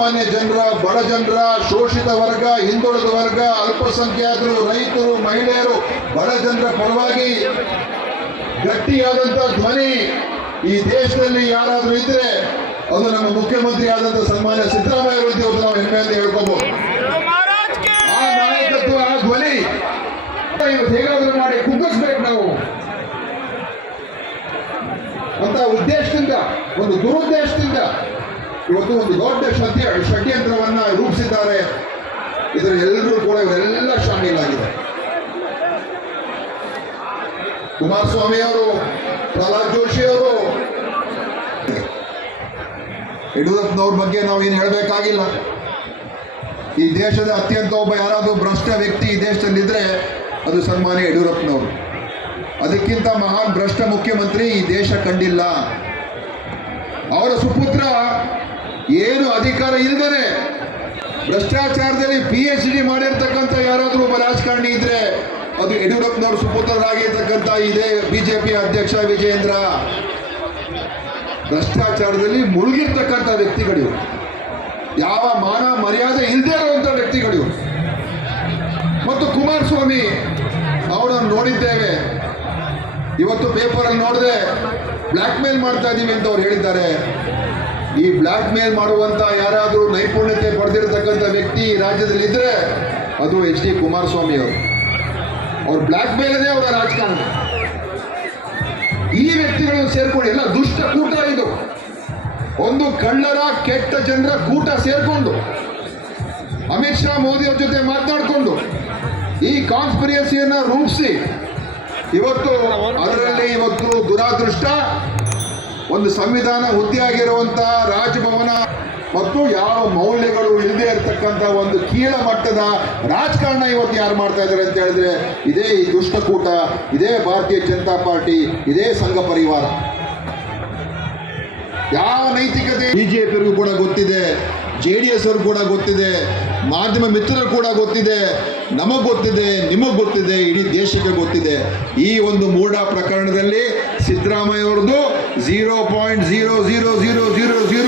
ಸಾಮಾನ್ಯ ಜನರ, ಬಡ ಜನರ, ಶೋಷಿತ ವರ್ಗ, ಹಿಂದುಳಿದ ವರ್ಗ, ಅಲ್ಪಸಂಖ್ಯಾತರು, ರೈತರು, ಮಹಿಳೆಯರು, ಬಡ ಜನರ ಪರವಾಗಿ ಗಟ್ಟಿಯಾದಂತಹ ಧ್ವನಿ ಈ ದೇಶದಲ್ಲಿ ಯಾರಾದರೂ ಇದ್ರೆ ಅದು ನಮ್ಮ ಮುಖ್ಯಮಂತ್ರಿ ಆದಂತ ಸನ್ಮಾನ್ಯ ಸಿದ್ದರಾಮಯ್ಯ ಇವತ್ತು ನಾವು ಹೆಮ್ಮೆಯಿಂದ ಹೇಳ್ಕೋಬಹುದು ಆ ನಾಯಕತ್ವ, ಆ ಧ್ವನಿ ಹೇಗಾದ್ರೂ ಮಾಡಿ ಕುಗ್ಗಿಸ್ಬೇಕು ನಾವು. ಅಂತ ಉದ್ದೇಶದಿಂದ, ಒಂದು ದುರುದ್ದೇಶ ಇವತ್ತು ಒಂದು ದೊಡ್ಡ ಷಡ್ಯ, ಷಡ್ಯಂತ್ರವನ್ನ ರೂಪಿಸಿದ್ದಾರೆ. ಇದರ ಎಲ್ಲರೂ ಕೂಡ ಇವರೆಲ್ಲ ಶಾಮೀಲಾಗಿದೆ ಕುಮಾರಸ್ವಾಮಿ ಅವರು, ಪ್ರಹ್ಲಾದ್ ಜೋಶಿ ಅವರು. ಯಡಿಯೂರಪ್ಪನವ್ರ ಬಗ್ಗೆ ನಾವು ಏನು ಹೇಳಬೇಕಾಗಿಲ್ಲ. ಈ ದೇಶದ ಅತ್ಯಂತ ಒಬ್ಬ ಯಾರಾದರೂ ಭ್ರಷ್ಟ ವ್ಯಕ್ತಿ ಈ ದೇಶದಲ್ಲಿದ್ದರೆ ಅದು ಸನ್ಮಾನ್ಯ ಯಡಿಯೂರಪ್ಪನವರು. ಅದಕ್ಕಿಂತ ಮಹಾನ್ ಭ್ರಷ್ಟ ಮುಖ್ಯಮಂತ್ರಿ ಈ ದೇಶ ಕಂಡಿಲ್ಲ ಅವರ ಸುಪುತ್ರ ಏನು ಅಧಿಕಾರ ಇಲ್ಲದೇ ಭ್ರಷ್ಟಾಚಾರದಲ್ಲಿ ಪಿ ಎಚ್ ಡಿ ಮಾಡಿರ್ತಕ್ಕಂಥ ಯಾರಾದರೂ ಒಬ್ಬ ರಾಜಕಾರಣಿ ಇದ್ರೆ ಅದು ಯಡಿಯೂರಪ್ಪನವ್ರ ಸುಪುತ್ರರಾಗಿರ್ತಕ್ಕಂಥ ಇದೇ ಬಿಜೆಪಿ ಅಧ್ಯಕ್ಷ ವಿಜೇಂದ್ರ ಭ್ರಷ್ಟಾಚಾರದಲ್ಲಿ ಮುಳುಗಿರ್ತಕ್ಕಂಥ ವ್ಯಕ್ತಿಗಳು. ಯಾವ ಮಾನ ಮರ್ಯಾದೆ ಇಲ್ಲದೆ ಇರುವಂಥ ವ್ಯಕ್ತಿಗಳು. ಮತ್ತು ಕುಮಾರಸ್ವಾಮಿ, ಅವರನ್ನು ನೋಡಿದ್ದೇವೆ. ಇವತ್ತು ಪೇಪರಲ್ಲಿ ನೋಡಿದೆ ಬ್ಲ್ಯಾಕ್ ಮೇಲ್ ಮಾಡ್ತಾ ಇದ್ದೀವಿ ಅಂತ ಅವ್ರು ಹೇಳಿದ್ದಾರೆ. ಈ ಬ್ಲ್ಯಾಕ್ ಮೇಲ್ ಮಾಡುವಂತ ಯಾರಾದರೂ ನೈಪುಣ್ಯತೆ ಪಡೆದಿರತಕ್ಕಂಥ ವ್ಯಕ್ತಿ ಈ ರಾಜ್ಯದಲ್ಲಿ ಇದ್ರೆ ಅದು ಎಚ್ ಡಿ ಕುಮಾರಸ್ವಾಮಿ ಅವರು. ಅವ್ರು ಬ್ಲ್ಯಾಕ್ ಮೇಲೇ ಅವರ ರಾಜಕಾರಣ. ಈ ವ್ಯಕ್ತಿಗಳು ಸೇರ್ಕೊಂಡು ಎಲ್ಲ ದುಷ್ಟ ಕೂಟ ಇದು. ಒಂದು ಕಳ್ಳರ ಕೆಟ್ಟ ಜನರ ಕೂಟ ಸೇರ್ಕೊಂಡು ಅಮಿತ್ ಶಾ, ಮೋದಿ ಅವ್ರ ಜೊತೆ ಮಾತನಾಡಿಕೊಂಡು ಈ ಕಾನ್ಸ್ಪಿರಿಯನ್ಸಿಯನ್ನ ರೂಪಿಸಿ ಇವತ್ತು ಅದರಲ್ಲಿ ಇವತ್ತು ದುರಾದೃಷ್ಟ, ಒಂದು ಸಂವಿಧಾನ ಹುದ್ದೆಯಾಗಿರುವಂತಹ ಮತ್ತು ಯಾವ ಮೌಲ್ಯಗಳು ಇಲ್ಲದೆ ಇರತಕ್ಕಂಥ ಒಂದು ಕೀಳ ಮಟ್ಟದ ರಾಜಕಾರಣ ಇವತ್ತು ಯಾರು ಮಾಡ್ತಾ ಇದ್ದಾರೆ ಅಂತ ಹೇಳಿದ್ರೆ, ಇದೇ ಈ ದುಷ್ಟಕೂಟ, ಇದೇ ಭಾರತೀಯ ಜನತಾ ಪಾರ್ಟಿ, ಇದೇ ಸಂಘ ಪರಿವಾರ. ಯಾವ ನೈತಿಕತೆ ಬಿಜೆಪಿಯರಿಗೂ ಕೂಡ ಗೊತ್ತಿದೆ, ಜೆ ಡಿ ಎಸ್ ಕೂಡ ಗೊತ್ತಿದೆ, ಮಾಧ್ಯಮ ಮಿತ್ರರು ಕೂಡ ಗೊತ್ತಿದೆ, ನಮಗೆ ಗೊತ್ತಿದೆ, ನಿಮಗೆ ಗೊತ್ತಿದೆ, ಇಡೀ ದೇಶಕ್ಕೆ ಗೊತ್ತಿದೆ. ಈ ಒಂದು ಮೂಢ ಪ್ರಕರಣದಲ್ಲಿ ಸಿದ್ದರಾಮಯ್ಯ ಅವ್ರದ್ದು zero point zero zero zero zero one